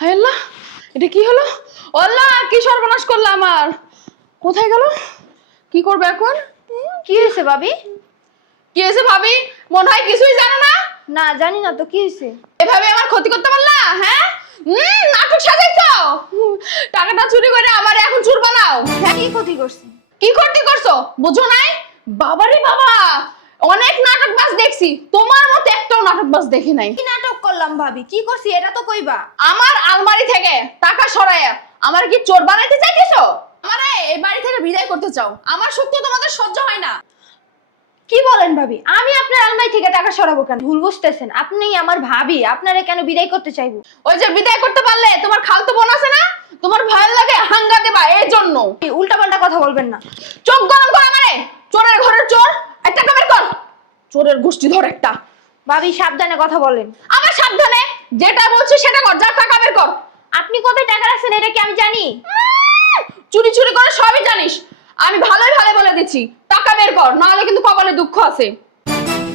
হায় আল্লাহ, এটা কি হলো? আল্লাহ, কি সর্বনাশ করলো আমার! কোথায় গেল? কি করবে এখন? কি হয়েছে ভাবি? কি হয়েছে ভাবি? মনে হয় কিছুই জানো না। না জানি না তো, কি হয়েছে? এভাবে আমার ক্ষতি করতে পারলা? হ্যাঁ, নাটক সাজাইছো। টাকাটা চুরি করে আমার এখন চুর বানাও। হ্যাঁ, কি ক্ষতি করছে? কি করতে করছো বুঝো নাই? বাবারে বাবা, অনেক নাটকবাজ দেখছি, তোমার মতো একটাও নাটকবাজ দেখি নাই। কি নাটক করলাম ভাবি? কি করছি এটা তো কইবা। আমার আলমারি থেকে টাকা সরাইয়া আমার কি চোর বানাইতে চাইতেছো? আমারে এই বাড়ি থেকে বিদায় করতে চাও? আমার সত্যি তোমাদের সহ্য হয় না। কি বলেন ভাবি? আমি আপনার আলমারি থেকে টাকা সরাবো কেন? ভুল বুঝতেছেন, আপনি আমার ভাবি, আপনারে কেন বিদায় করতে চাইবো? ওই যে বিদায় করতে পারলে তোমার খালতো বোন আছে না, তোমার ভয় লাগে হাঙ্গা দেবা এই জন্য। উল্টা পাল্টা কথা বলবেন না। চোখ গরম কর আমারে। চোরের ঘরের চোর, এক টাকা বের কর। চোরের গোষ্ঠী ধর একটা। ভাবি সাবধানে কথা বলেন। আমার সাবধানে, যেটা বলছি সেটা কর, যা টাকা বের কর। আপনি কোথায় টাকা রাখছেন এটা কি আমি জানি? চুরি চুরি করে সবই জানিস। আমি ভালোই ভালো বলে দিচ্ছি, টাকা বের কর, নাহলে কিন্তু কপালে দুঃখ আছে।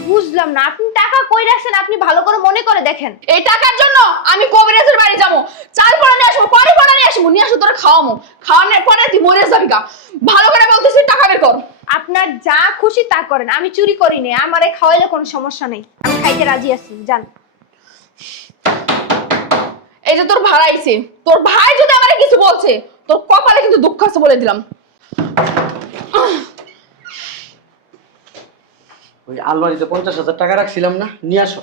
বুঝলাম না, আপনি টাকা কই রাখছেন আপনি ভালো করে মনে করে দেখেন। এই টাকার জন্য আমি কবিরাজের বাড়ি যাবো, চাল পড়া নিয়ে আসবো, পরে পড়া নিয়ে আসবো, নিয়ে আসবো তোরা খাওয়ামো, খাওয়ানোর পরে তুই মরে যাবি গা। ভালো করে বলতেছি, টাকা বের কর। আপনার যা খুশি তা করেন, আমি চুরি করিনি, আমারে খাওয়াইলে কোনো সমস্যা নেই, আমি খাইতে রাজি আছি, যান। এই যে তোর ভাই আইছে, তোর ভাই যদি আমারে কিছু বলছে, তোর কপালে কিন্তু দুঃখ আছে বলে দিলাম। ওই আলমারিতে 50,000 টাকা রাখছিলাম না, নিয়ে আসো।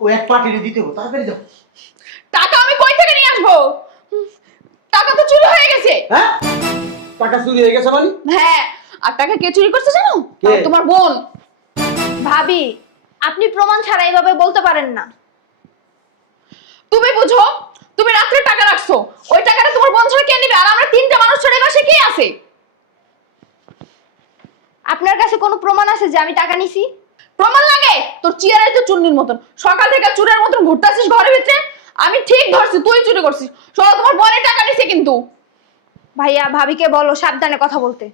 ও এক পার্টিরে দিতে হবে, তাড়াতাড়ি যাও। টাকা আমি কই থেকে নিয়ে আসবো? টাকা তো চুরি হয়ে গেছে। হ্যাঁ, টাকা চুরি হয়ে গেছে মানে? হ্যাঁ, আর টাকা কে চুরি করছে জানো? কে? তোমার বোন। ভাবি, আপনি প্রমাণ ছাড়া এইভাবে বলতে পারেন না। তুমি বুঝো, তুমি রাত্রে টাকা রাখছো, ওই টাকাটা তোমার বোন ছাড়া কে নেবে? আর আমরা তিনটা মানুষ ছাড়া এই বাসায় কে আছে? আপনার কাছে কোনো প্রমাণ আছে যে আমি টাকা নিছি? প্রমাণ লাগে? তোর চেয়ারে তো চুন্নির মতন, সকাল থেকে চুরের মতন ঘুরতেছিস ঘরের ভিতরে। আমি ঠিক ধরছি তুই চুরি করছিস। শোনো, তোমার বোনের টাকা নিছে কিন্তু। ভাইয়া ভাবিকে বলো সাবধানে কথা বলতে।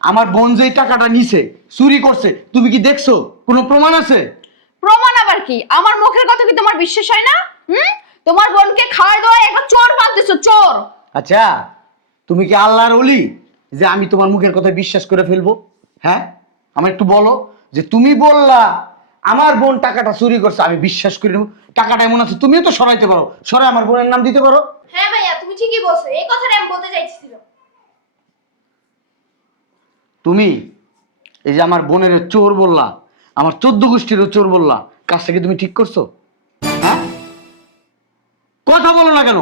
আমার বোন যে টাকাটা নিছে, চুরি করছে, তুমি কি দেখছো? কোনো প্রমাণ আছে? প্রমাণ আবার কি? আমার মুখের কথা কি তোমার বিশ্বাস হয় না? তোমার বোনকে খাওয়াই দেওয়া এখন চোর বানতেছো, চোর। আচ্ছা, তুমি কি আল্লাহর ওলি যে আমি তোমার মুখের কথা বিশ্বাস করে ফেলবো? হ্যাঁ, আমার একটু বলো, যে তুমি বললা আমার বোন টাকাটা চুরি করছে, আমি বিশ্বাস করি নেব? টাকাটা এমন আছে, তুমিও তো সরাইতে পারো, সরাই আমার বোনের নাম দিতে পারো। হ্যাঁ ভাইয়া, তুমি ঠিকই বলছো, এই কথাটা আমি বলতে চাইছিলাম। তুমি এই যে আমার বোনের চোর বললা, আমার 14 গোষ্ঠীরও চোর বললা, কাজটা কি তুমি ঠিক করছো? হ্যাঁ, কথা বলো না কেন?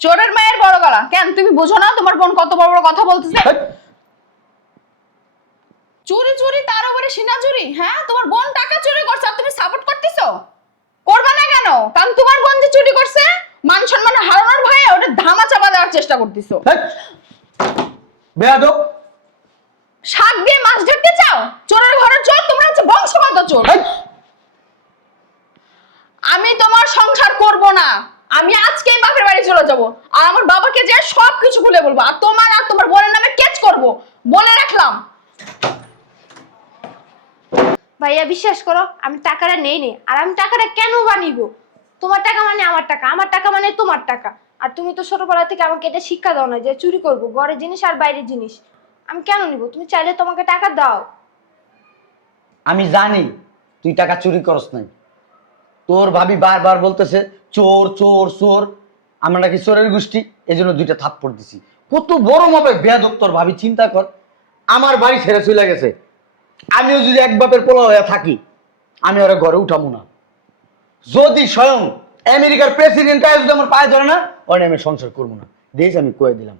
চোরের মায়ের বড় গলা। কেন তুমি বুঝো না তোমার বোন কত বড় বড় কথা বলতেছে? হেৎ, চুরি চুরি, তার উপরে সিনা চুরি। হ্যাঁ, তোমার বোন টাকা চুরি করছে আর তুমি সাপোর্ট করতেছো? করবা না কেন? কারণ তোমার বোন যে চুরি করছে, মান সম্মান হারানোর ভয়ে ওটা ধামা চাপা দেওয়ার চেষ্টা করতেছো। হেৎ, বেয়াদব। শাক দিয়ে মাছ ধরতে চাও? চোরের ঘরের চোর, তোমরা হচ্ছে বংশগত চোর। হেৎ, আমি তোমার সংসার করব না। আমি আজকেই বাপের বাড়ি চলে যাব, আর আমার বাবাকে যে সবকিছু খুলে বলবো, আর তোমার বোনের নামে কেস করব, বলে রাখলাম। ভাইয়া বিশ্বাস করো, আমি টাকাটা নেই নি, আর আমি টাকাটা কেন বানিব? তোমার টাকা মানে আমার টাকা, আমার টাকা মানে তোমার টাকা। আর তুমি তো ছোটবেলা থেকে আমাকে এটা শিক্ষা দাও না যে চুরি করব, ঘরের জিনিস আর বাইরের জিনিস। আমি কেন নিব? তুমি চাইলে তোমাকে টাকা দাও। আমি জানি তুই টাকা চুরি করস নাই। তোর ভাবি বারবার বলতেছে চোর চোর চোর, আমরা নাকি চোরের গোষ্ঠী, এই জন্য 2টা থাপ্পড় দিছি। কত বড় মাপে বেয়াদব তোর ভাবি, চিন্তা কর। আমার বাড়ি ছেড়ে চলে গেছে, আমিও যদি এক বাপের পোলা হয়ে থাকি, আমি ওরা ঘরে উঠাবো না। যদি স্বয়ং আমেরিকার প্রেসিডেন্ট যদি আমার পায়ে ধরে না, ওর আমি সংসার করবো না। দেশ আমি কয়ে দিলাম।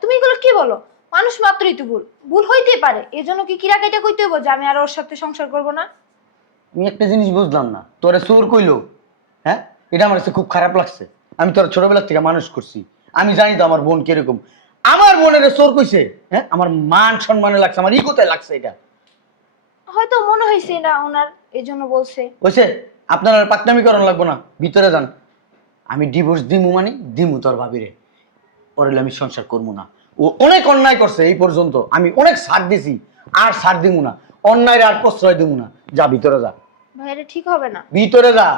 তুমি এগুলো কি বলো? মানুষ মাত্রই তো ভুল, ভুল হইতেই পারে, এই জন্য কি কিরা কেটে কইতে হইব যে আমি আর ওর সাথে সংসার করব না? আমি একটা জিনিস বুঝলাম না, তোরে চোর কইলো, হ্যাঁ, এটা আমার কাছে খুব খারাপ লাগছে। আমি তোর ছোটবেলা থেকে মানুষ করছি, আমি জানি তো আমার বোন কিরকম। আমার বোনের চোর কইছে, হ্যাঁ, আমার মান সম্মানে লাগছে, আমার ইগোতে লাগছে। এটা হয়তো মনে হয়েছে না ওনার, এই জন্য বলছে। কইছে আপনার আর পাকনামি করানো লাগবো না, ভিতরে যান। আমি ডিভোর্স দিমু, মানে দিমু তোর ভাবিরে, পরে আমি সংসার করবো না। ও অনেক অন্যায় করছে এই পর্যন্ত, আমি অনেক ছাড় দিছি, আর ছাড় দিমু না, অন্যায়ের আর প্রশ্রয় দিমু না। যা ভিতরে যা, ভাই এটা ঠিক হবে না। ভিতরে যা।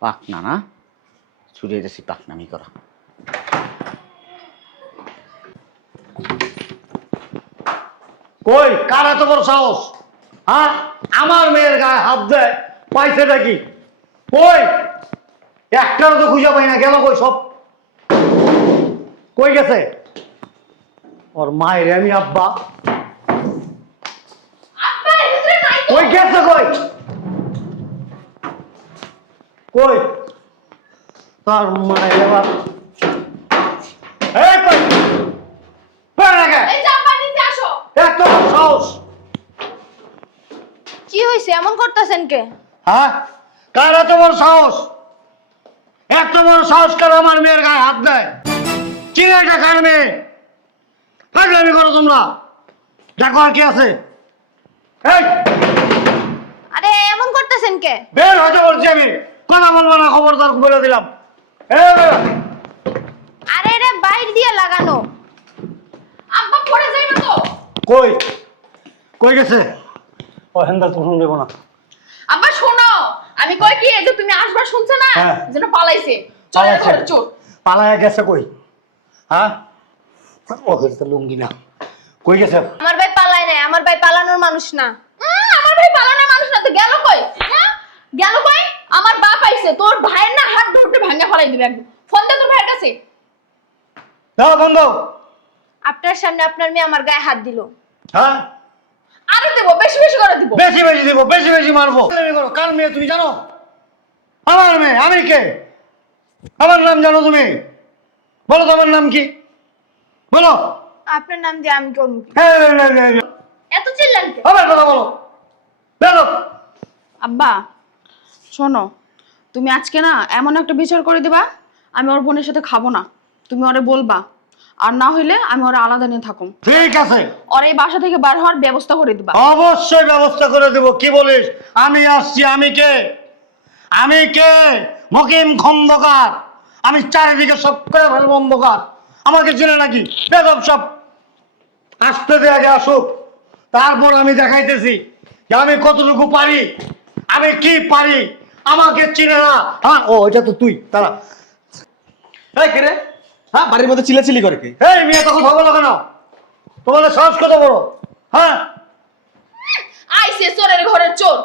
পাকনা না, চুরি হইতেছি পাকনামি করা। কই কার এত বড় সাহস? হ্যাঁ, আমার মেয়ের গায়ে হাত দেয়, পাইছেটা কি? কই একটারও তো খুঁজে পাই না, গেল কই সব? কই গেছে ওর মায়ের? আমি আব্বা আব্বা এর ভিতরে নাই তো। কই গেছে? কই কই তার মায়ের এবার এই কই কই রাখে? এই যে আব্বা নিচে আসো। এত বড় সাহস! কি হয়েছে এমন করতেছেন কে? হ্যাঁ, কার এত বড় সাহস? এত বড় সাহস কার আমার মেয়ের গায়ে হাত দেয়? চিনে এটা কার মেয়ে? ফাজলামি করো তোমরা। দেখো আর কি আছে। এই আরে এমন করতেছেন কে? বের হতে বলছি আমি, কথা বলবো না, খবরদার বলে দিলাম। আরে রে বাইর দিয়ে লাগানো। আব্বা পড়ে যাইবে তো। কই কই গেছে? ও হেন্দা তো শুনবে না। আব্বা শোনো, আমি কই কি এই যে তুমি আসবা শুনছ না, হ্যাঁ। যেন পালাইছে, চোরের পালাইছে? ঘরে চোর। পালায়া গেছে কই? হ্যাঁ, ও হেলতে লুঙ্গি না, কই গেছে? আমার ভাই পালায় নাই, আমার ভাই পালানোর মানুষ না। আমার ভাই পালানোর মানুষ না তো গেল কই? হ্যাঁ গেল কই? আমার বাপ আইছে, তোর ভাইয়ের না হাত ধরে ভাঙা ফলাই দিবে একদম। ফোন দে তোর ভাইয়ের কাছে। দাও বন্ধ। আপনার সামনে আপনার মেয়ে আমার গায়ে হাত দিল। হ্যাঁ, আরো দেব, বেশি বেশি করে দিব। বেশি বেশি দিব, বেশি বেশি মারবো। কার মেয়ে তুমি জানো? আমার মেয়ে। আমি কে? আমার নাম জানো তুমি? বলো তোমার নাম কি? বলো। আপনার নাম দিয়ে আমি করব কি? এত চিল্লান কে? আমার কথা বলো। বেরো। আব্বা শোনো, তুমি আজকে না এমন একটা বিচার করে দিবা, আমি ওর বোনের সাথে খাবো না। তুমি ওরে বলবা, আর না হইলে আমি ওরা আলাদা নিয়ে থাকুম। ঠিক আছে, ওর এই বাসা থেকে বার হওয়ার ব্যবস্থা করে দিবা। অবশ্যই ব্যবস্থা করে দেব। কি বলিস? আমি আসছি। আমি কে? আমি কে? মকিম খন্দকার। আমি চারিদিকে সব করে ফেলবো অন্ধকার। আমাকে চিনে নাকি? বেদব সব। আসতে দে, আগে আসুক, তারপর আমি দেখাইতেছি যে আমি কতটুকু পারি, আমি কি পারি। আমাকে চিনে না। হ্যাঁ, ও এটা তো তুই। তারা এই কে রে? হ্যাঁ, বাড়ির মধ্যে চিল্লাচিল্লি করে কে? এই মেয়ে তো কথা বলো কেন? তোমাদের সাহস কত বড়? হ্যাঁ, আইছে চোরের ঘরের চোর।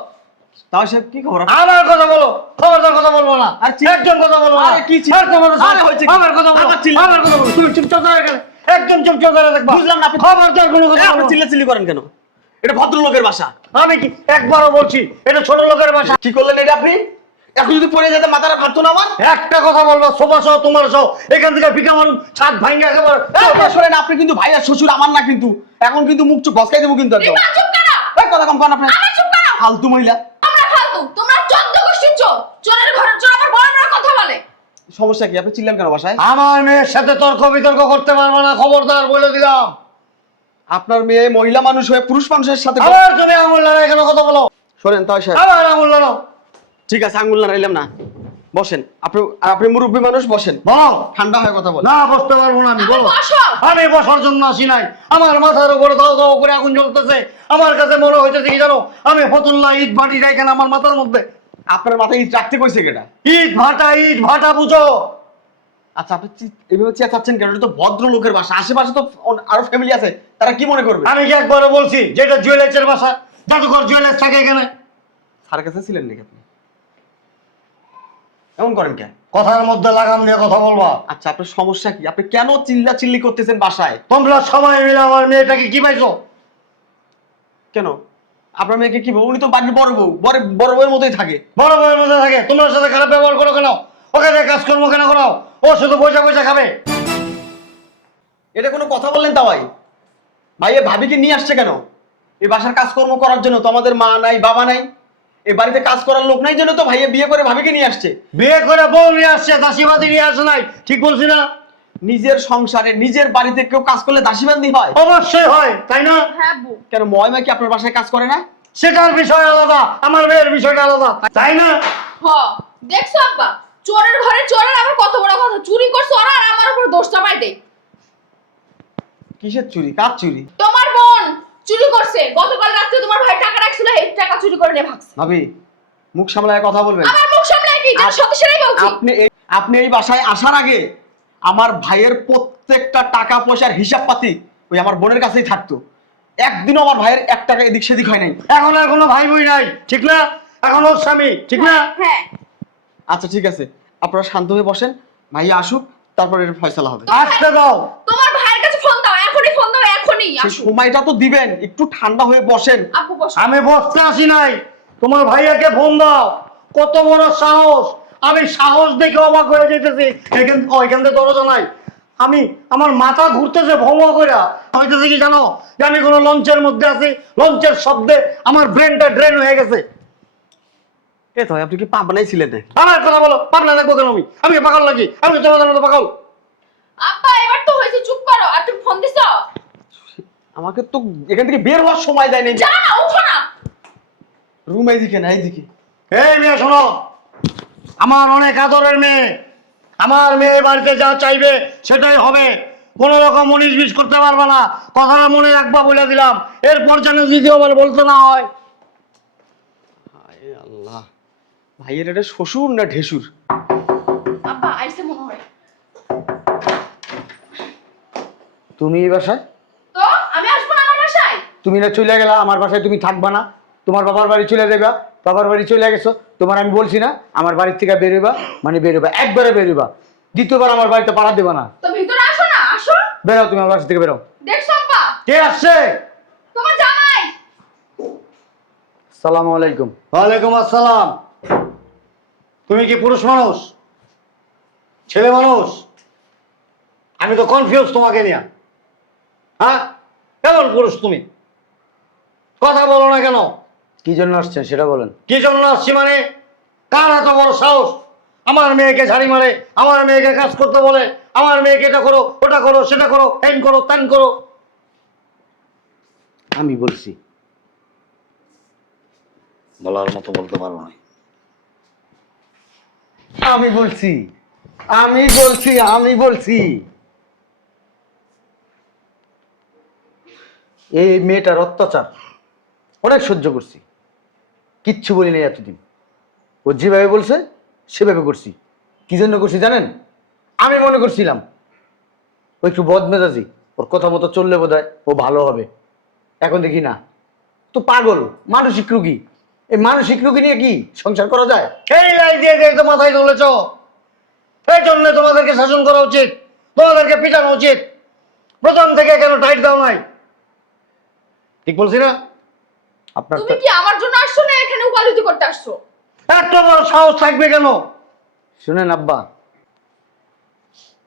তাও সে কি খবর? আমার কথা বলো, খবরদার কথা বলবো না। আর একদম কথা বলবো না। আরে কি চিল্লা- আর তোমাদের সাহস- আরে হয়েছে কি? আমার কথা বলো, আবার চিল্লা- আমার কথা বলো। তুমি চুপচাপ দাঁড়িয়ে গেলে, একদম চুপচাপ দাঁড়িয়ে দেখবা। বুঝলাম না, আপনি- খবরদার কোনো কথা আপনি বলবো না। চিল্লাচিল্লি করেন কেন? এটা ভদ্রলোকের বাসা। আমি কি একবারও বলছি এটা ছোট লোকের বাসা? কি করলেন এটা আপনি? এখন যদি পড়ে যেতে মাথাটা ফাটতো না আমার? একটা কথা বলবো, সোফা সহ তোমার সহ এখান থেকে ভিকা মারুন, ছাদ ভাঙ্গে একেবারে। শোনেন, আপনি কিন্তু ভাই আর শ্বশুর আমার না কিন্তু। এখন কিন্তু মুখ চুপ ঘসকাই দেবো কিন্তু একদম। রিমা চুপ করো। এই কথা কম করেন আপনি। আমার চুপ করো। ফালতু মহিলা। আমরা ফালতু, তোমরা 14 গোষ্ঠীর চোর। চোরের ঘরের চোর আবার বড় বড় কথা বলে। সমস্যা কি? আপনি চিল্লান কেন বাসায়? আমার মেয়ের সাথে তর্ক বিতর্ক করতে পারবো না, খবরদার বলে দিলাম। আপনার মেয়ে মহিলা মানুষ হয়ে পুরুষ মানুষের সাথে আবার তুমি আঙুল লড়াই কেন কথা বলো? শোনেন তাও সাহেব, আবার আঙুল লড়ো। ঠিক আছে আঙ্গুল নাড়াইলাম না, বসেন। আপনি মুরব্বী মানুষ, বসেন। বলো। ঠান্ডা হয়ে কথা বলেন। না, বসতে পারবো না আমি। বলো। বসো। আমি বসার জন্য আসি নাই। আমার মাথার উপরে দাও দাও করে আগুন জ্বলতেছে। আমার কাছে মনে হইতেছে কি জানো? আমি ফতুল্লা ইট ভাটি রাখেন আমার মাথার মধ্যে। আপনার মাথায় ইট রাখতে কইছে কেটা? ইট ভাটা বুঝো। আচ্ছা, আপনি এভাবে চেঁচাচ্ছেন কেন? এটা তো ভদ্রলোকের বাসা, আশেপাশে তো আরো ফ্যামিলি আছে, তারা কি মনে করবে? আমি কি একবারও বলছি যেটা জুয়েলার্সের বাসা? জাদুঘর জুয়েলার্স থাকে এখানে। স্যার কাছে ছিলেন নাকি আপনি? এমন করেন কেন? কথার মধ্যে লাগাম দিয়ে কথা বলবা। আচ্ছা, আপনার সমস্যা কি? আপনি কেন চিল্লাচিল্লি করতেছেন বাসায়? তোমরা সময় মিলে আমার মেয়েটাকে কি পাইছো? কেন আপনার মেয়েকে কি বউ? উনি তো বাড়ির বড় বউ, বড় বউয়ের মতোই থাকে। বড় বউয়ের মধ্যে থাকে। তোমার সাথে খারাপ ব্যবহার করো কেন? ওকে দিয়ে কাজকর্ম কেন করো? ও শুধু পয়সা পয়সা খাবে। এটা কোনো কথা বললেন তা ভাই? ভাই এ ভাবিকে নিয়ে আসছে কেন? এই বাসার কাজকর্ম করার জন্য তো আমাদের মা নাই, বাবা নাই, এই বাড়িতে কাজ করার লোক নাই, জন্য তো ভাইয়া বিয়ে করে ভাবিকে নিয়ে আসছে। বিয়ে করে বউ নিয়ে আসছে, দাসীবাদী নিয়ে আসে নাই। ঠিক বলছি না? নিজের সংসারে নিজের বাড়িতে কেউ কাজ করলে দাসীবান্দি হয়? অবশ্যই হয়, তাই না? হ্যাঁ বউ। কেন ময়মা কি আপনার বাসায় কাজ করে না? সেটার বিষয় আলাদা, আমার মেয়ের বিষয়টা আলাদা, তাই না? হ, দেখছো আব্বা, চোরের ঘরে চোরের আবার কত বড় কথা। চুরি করছে ওরা আর আমার উপর দোষ চাপাই দেয়। কিসের চুরি? কার চুরি? তোমার বোন চুরি করছে। গতকাল রাতে তোমার ভাই টাকা রাখছিল, এই টাকা চুরি করে নিয়ে ভাগছে। ভাবি মুখ সামলায় কথা বলবেন। আমার মুখ সামলাই নাকি যেন সতীশেরাই বলছি? আপনি এই বাসায় আসার আগে আমার ভাইয়ের প্রত্যেকটা টাকা পয়সার হিসাব পাতি ওই আমার বোনের কাছেই থাকতো। একদিনও আমার ভাইয়ের 1 টাকা এদিক সেদিক হয় নাই। এখন আর কোনো ভাই বই নাই, ঠিক না? এখন ওর স্বামী, ঠিক না? হ্যাঁ। আচ্ছা ঠিক আছে, আপনারা শান্ত হয়ে বসেন, ভাইয়া আসুক, তারপর এর ফয়সালা হবে। আসতে দাও। তোমার ভাইয়ের কাছে ফোন দাও, এখনই ফোন দাও, এখনই সেই আসো। সময়টা তো দিবেন, একটু ঠান্ডা হয়ে বসেন। আপু বসো। আমি বসতে আসি নাই, তোমার ভাইয়াকে ফোন দাও। কত বড় সাহস! আমি সাহস দেখে অবাক হয়ে যেতেছি। এখান থেকে দরজা নাই, আমি আমার মাথা ঘুরতেছে ভঙ্গ করে। হইতেছে কি জানো, যে আমি কোনো লঞ্চের মধ্যে আছি, লঞ্চের শব্দে আমার ব্রেনটা ড্রেন হয়ে গেছে। এ তো আপনি কি পাবনাই ছিলেন নাকি? আমার কথা বলো, পাগলা দেখবো কেন? আমি পাগল নাকি? আমি তোমাদের মতো পাগল? আব্বা এবার তো হয়েছে, চুপ করো। আর তুমি ফোন দিছো? আমাকে তো এখান থেকে বের হওয়ার সময় দেয়নি। যা না, উঠো না। রুম এইদিকে না এইদিকে। এই মেয়ে শোনো, আমার অনেক আদরের মেয়ে, আমার মেয়ে বাড়িতে যা চাইবে সেটাই হবে। কোনো রকম 19-20 করতে পারবে না, কথাটা মনে রাখবা বলে দিলাম। এরপর যেন দ্বিতীয়বার বলতে না হয়। হায় আল্লাহ, ভাইয়ের এটা শ্বশুর না ঢেসুর? আব্বা আইছে মনে হয়। তুমি এই বাসায়? তো আমি আসবো না আমার বাসায়? তুমি না চলে গেলা আমার বাসায়, তুমি থাকবা না, তোমার বাবার বাড়ি চলে যাবা। বাবার বাড়ি চলে গেছো, তোমার আমি বলছি না আমার বাড়ির থেকে বেরোবা, মানে বেরোবা, একবারে বেরোবা, দ্বিতীয়বার আমার বাড়িতে পাড়া দেবা না। তো ভিতরে আসো না, আসো। বেরো, তুমি আমার বাসা থেকে বেরো। দেখছো আব্বা? কে আসছে? তোমার জামাই। সালাম আলাইকুম। ওয়ালাইকুম আসসালাম। তুমি কি পুরুষ মানুষ, ছেলে মানুষ? আমি তো কনফিউজ তোমাকে নিয়ে। হ্যাঁ, কেমন পুরুষ তুমি? কথা বলো না কেন? কি জন্য আসছেন সেটা বলেন। কি জন্য আসছি মানে? কার এত বড় সাহস আমার মেয়েকে ঝাড়ি মারে, আমার মেয়েকে কাজ করতে বলে, আমার মেয়েকে এটা করো, ওটা করো, সেটা করো, হ্যান করো, ত্যান করো? আমি বলছি। বলার মতো বলতে পারো না। আমি বলছি, আমি বলছি, আমি বলছি। এই মেয়েটার অত্যাচার অনেক সহ্য করছি, কিচ্ছু বলি নাই এতদিন। ও যেভাবে বলছে সেভাবে করছি। কি জন্য করছি জানেন? আমি মনে করছিলাম ও একটু বদমেজাজি, ওর কথা মতো চললে বোধহয় ও ভালো হবে। এখন দেখি না, তো পাগল, মানসিক রুগী। এই মানসিক রুগী নিয়ে কি সংসার করা যায়? এই লাই দিয়ে দিয়ে তো মাথায় তুলেছ। এই জন্য তোমাদেরকে শাসন করা উচিত, তোমাদেরকে পিটানো উচিত। প্রথম থেকে কেন টাইট দাও নাই? ঠিক বলছি না? আপনার তুমি কি আমার জন্য আসছো না এখানে উকালতি করতে আসছো? এত বড় সাহস থাকবে কেন? শুনেন আব্বা,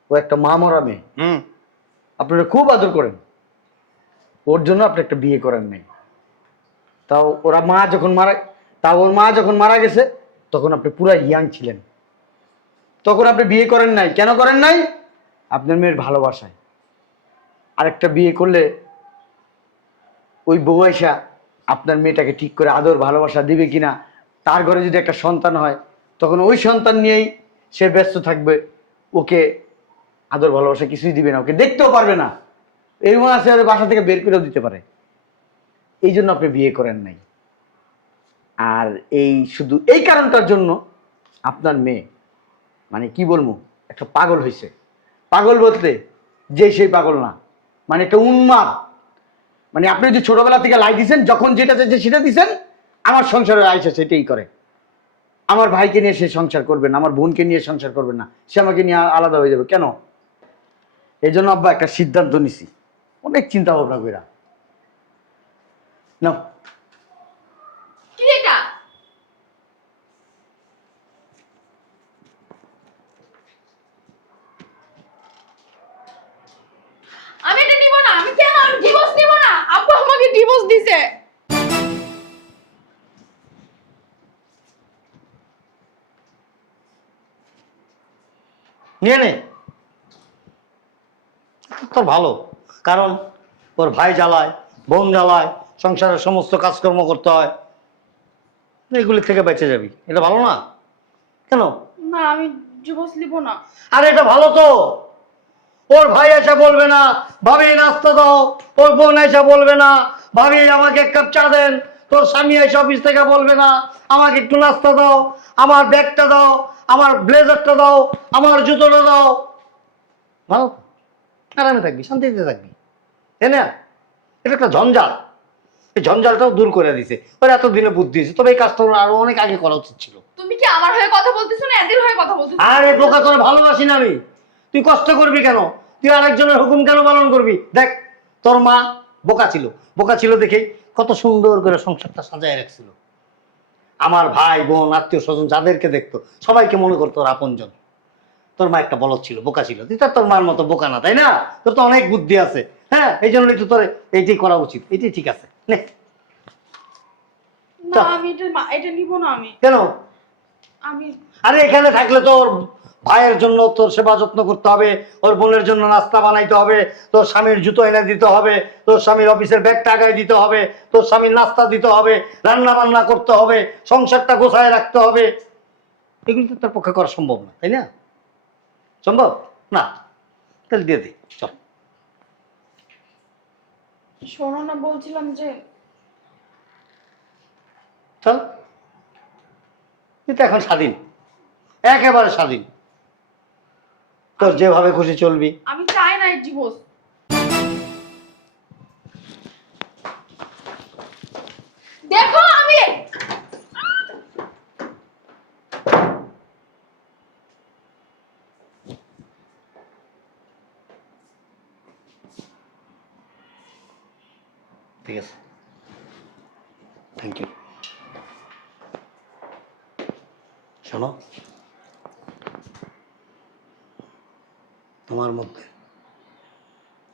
ও একটা মা মরা মেয়ে, আপনারা খুব আদর করেন, ওর জন্য আপনি একটা বিয়ে করেন নাই। তাও ওর মা যখন মারা গেছে তখন আপনি পুরা ইয়াং ছিলেন, তখন আপনি বিয়ে করেন নাই। কেন করেন নাই? আপনার মেয়ের ভালোবাসায়। আরেকটা বিয়ে করলে ওই বউ আইসা আপনার মেয়েটাকে ঠিক করে আদর ভালোবাসা দিবে কিনা, তার ঘরে যদি একটা সন্তান হয় তখন ওই সন্তান নিয়েই সে ব্যস্ত থাকবে, ওকে আদর ভালোবাসা কিছুই দিবে না, ওকে দেখতেও পারবে না। এরকম আছে ওর বাসা থেকে বের করেও দিতে পারে। এই জন্য আপনি বিয়ে করেন নাই। আর এই শুধু এই কারণটার জন্য আপনার মেয়ে, মানে কি বলবো, একটা পাগল হয়েছে। পাগল বলতে যে সেই পাগল না, মানে একটা উন্মাদ। মানে আপনি যে ছোটবেলা থেকে লাই দিছেন, যখন যেটা চাইছে সেটা দিছেন, আমার সংসারে আইসা সেটাই করে। আমার ভাইকে নিয়ে সে সংসার করবেন না, আমার বোনকে নিয়ে সংসার করবেন না, সে আমাকে নিয়ে আলাদা হয়ে যাবে কেন? এই জন্য আব্বা একটা সিদ্ধান্ত নিছি, অনেক চিন্তা ভাবনা কইরা। নাও। কি এটা? আমি এটা নিব না। আমি কেন? আমি ডিভোর্স নিব না। আব্বু আমাকে ডিভোর্স দিছে। নিয়ে নে, তোর ভালো। কারণ ওর ভাই জ্বালায়, বোন জ্বালায়, সংসারের সমস্ত কাজকর্ম করতে হয়, এগুলি থেকে বেঁচে যাবি। এটা ভালো না? কেন? না আমি ডিভোর্স নিব না। আরে এটা ভালো তো। ওর ভাই এসে বলবে না ভাবি নাস্তা দাও, ওর বোন এসে বলবে না ভাবি আমাকে 1 কাপ চা দেন, তোর স্বামী এসে অফিস থেকে বলবে না আমাকে একটু নাস্তা দাও, আমার ব্যাগটা দাও, আমার ব্লেজারটা দাও, আমার জুতোটা দাও? ভালো তো, আরামে থাকবি, শান্তিতে থাকবি, তাই না? এটা একটা ঝঞ্ঝাল, এই ঝঞ্ঝালটাও দূর করে দিছে। ওর এতদিনে বুদ্ধি হয়েছে, তবে এই কাজটা ওর আরো অনেক আগে করা উচিত ছিল। তুমি কি আমার হয়ে কথা বলতেছো না এদের হয়ে কথা বলতেছো? আরে বোকা, তোর ভালোবাসি না আমি। তুই কষ্ট করবি কেন? তুই আরেকজনের হুকুম কেন পালন করবি? দেখ, তোর মা বোকা ছিল, বোকা ছিল দেখে কত সুন্দর করে সংসারটা সাজায় রাখছিল। আমার ভাই বোন আত্মীয় স্বজন যাদেরকে দেখতো সবাইকে মনে করতো ওর আপনজন। তোর মা একটা বলদ ছিল, বোকা ছিল। তুই তো তোর মার মতো বোকা না, তাই না? তোর তো অনেক বুদ্ধি আছে। হ্যাঁ, এই জন্যই তো তোর এইটাই করা উচিত, এইটাই ঠিক আছে। নে। না আমি এটা নিব না আমি। কেন? আমি আরে এখানে থাকলে তোর ভাইয়ের জন্য তোর সেবা যত্ন করতে হবে, ওর বোনের জন্য নাস্তা বানাইতে হবে, তোর স্বামীর জুতো এনে দিতে হবে, তোর স্বামীর অফিসের ব্যাগ টাকায় দিতে হবে, তোর স্বামীর নাস্তা দিতে হবে, রান্না বান্না করতে হবে, সংসারটা গোছায় রাখতে হবে। এগুলো তো তোর পক্ষে করা সম্ভব না, তাই না? সম্ভব না? তাহলে দিয়ে দিই, চল। শোনো না, বলছিলাম যে চল, তুই তো এখন স্বাধীন, একেবারে স্বাধীন। তোর যেভাবে খুশি চলবি। আমি চাই না এই ডিভোর্স। দেখো আমি ঠিক আছে, থ্যাংক ইউ। শোনো, তোমার মধ্যে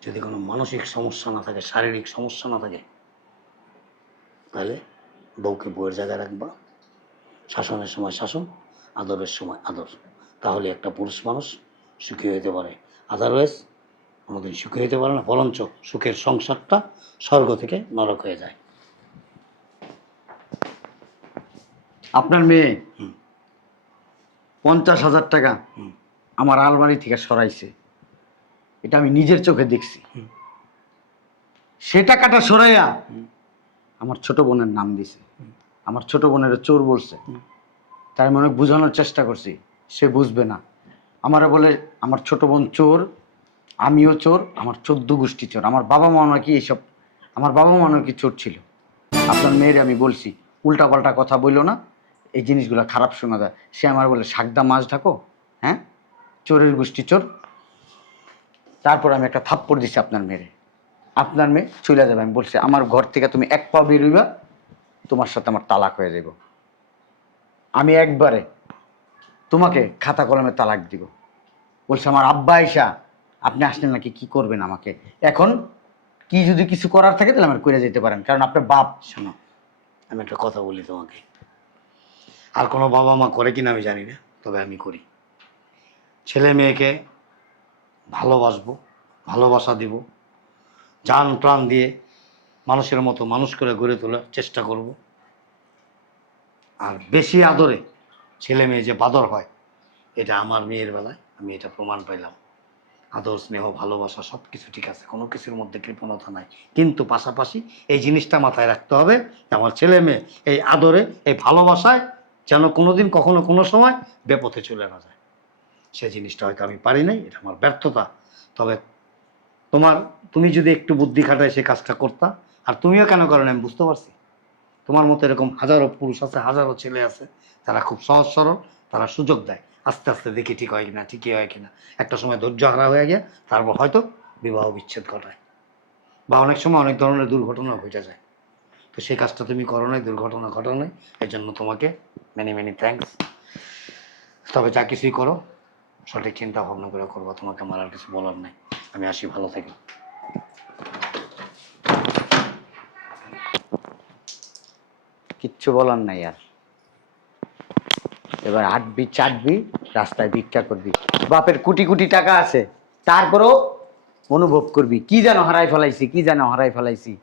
যদি কোনো মানসিক সমস্যা না থাকে, শারীরিক সমস্যা না থাকে, তাহলে বউকে বউয়ের জায়গায় রাখবা। শাসনের সময় শাসন, আদরের সময় আদর। তাহলে একটা পুরুষ মানুষ সুখী হতে পারে। আদারওয়াইজ আমাদের সুখী হতে পারে না, বরঞ্চ সুখের সংসারটা স্বর্গ থেকে নরক হয়ে যায়। আপনার মেয়ে হুম। 50,000 টাকা হুম। আমার আলমারি থেকে সরাইছে, এটা আমি নিজের চোখে দেখছি। হুম। সে টাকাটা সরাইয়া আমার ছোট বোনের নাম দিছে, আমার ছোট বোনের চোর বলছে। তার আমি অনেক বোঝানোর চেষ্টা করছি, সে বুঝবে না। আমারা বলে আমার ছোট বোন চোর, আমিও চোর, আমার 14 গোষ্ঠী চোর। আমার বাবা মা নাকি এইসব, আমার বাবা মা নাকি চোর ছিল। আপনার মেয়ের আমি বলছি উল্টাপাল্টা কথা বললো না, এই জিনিসগুলো খারাপ শোনা যায়। সে আমার বলে শাকদা মাছ ঢাকো, হ্যাঁ চোরের গোষ্ঠী চোর। তারপর আমি একটা থাপ্পড় দিছি আপনার মেয়েরে। আপনার মেয়ে চলে যাবে। আমি বলছি আমার ঘর থেকে তুমি এক পা বেরোইবা, তোমার সাথে আমার তালাক হয়ে যাব। আমি একবারে তোমাকে খাতা কলমে তালাক দিব। বলছে আমার আব্বা আইসা আপনি আসলেন নাকি কি করবেন আমাকে, এখন কি যদি কিছু করার থাকে তাহলে আমার করে যেতে পারেন, কারণ আপনার বাপ। শোনো, আমি একটা কথা বলি তোমাকে, আর কোনো বাবা মা করে কিনা আমি জানি না, তবে আমি করি। ছেলে মেয়েকে ভালোবাসবো, ভালোবাসা দিব, জান প্রাণ দিয়ে মানুষের মতো মানুষ করে গড়ে তোলার চেষ্টা করব। আর বেশি আদরে ছেলে মেয়ে যে বাদর হয়, এটা আমার মেয়ের বেলায় আমি এটা প্রমাণ পাইলাম। আদর স্নেহ ভালোবাসা সব কিছু ঠিক আছে, কোনো কিছুর মধ্যে কৃপণতা নাই, কিন্তু পাশাপাশি এই জিনিসটা মাথায় রাখতে হবে যে আমার ছেলে মেয়ে এই আদরে এই ভালোবাসায় যেন কোনোদিন কখনো কোনো সময় বেপথে চলে না যায়। সে জিনিসটা হয়তো আমি পারি নাই, এটা আমার ব্যর্থতা। তবে তুমি যদি একটু বুদ্ধি খাটায় সে কাজটা করতা, আর তুমিও কেন করেন আমি বুঝতে পারছি। তোমার মতো এরকম হাজারো পুরুষ আছে, হাজারো ছেলে আছে, তারা খুব সহজ সরল, তারা সুযোগ দেয়। আস্তে আস্তে দেখি ঠিক হয় কিনা, ঠিকই হয় কিনা। একটা সময় ধৈর্য হারা হয়ে গিয়ে তারপর হয়তো বিবাহ বিচ্ছেদ ঘটায়, বা অনেক সময় অনেক ধরনের দুর্ঘটনাও ঘটে যায়। তো সেই কাজটা তুমি করো নাই, দুর্ঘটনা ঘটাও নাই, এর জন্য তোমাকে মেনি মেনি থ্যাঙ্কস। তবে যা কিছুই করো সঠিক চিন্তা ভাবনা করে করবো, তোমাকে আমার আর কিছু বলার নাই। আমি আসি, ভালো থাকি। কিচ্ছু বলার নাই আর। এবার হাঁটবি চাটবি, রাস্তায় ভিক্ষা করবি। বাপের কোটি কোটি টাকা আছে, তারপরেও অনুভব করবি কি যেন হারাই ফেলাইছি, কি যেন হারাই ফেলাইছি।